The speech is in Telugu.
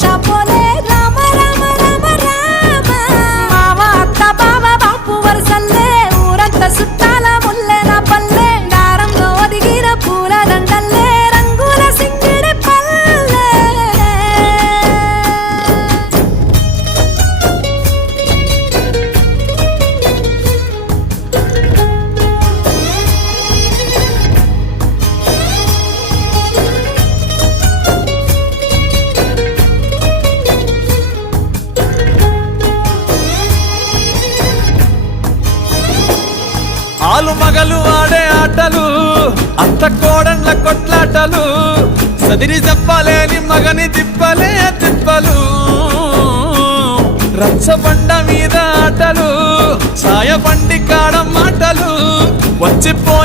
షాపోలే రామ రామ రామ రామ మామ అత్త బావ బాపు వరసల్లే ఊరంతా సుట్టాల ముల్లెన పల్లె దారంలో ఒదిగిన పూల దండల్లే రంగుల సింగిడి పల్లె ఆలు మగలు ఆడే ఆటలు అత్త కోడళ్ళ కొట్లాటలు సదిరి చెప్పలేని మగని తిప్పలే తిప్పలు రచ్చబండ మీద ఆటలు సాయబండి కాడ మాటలు వచ్చిపో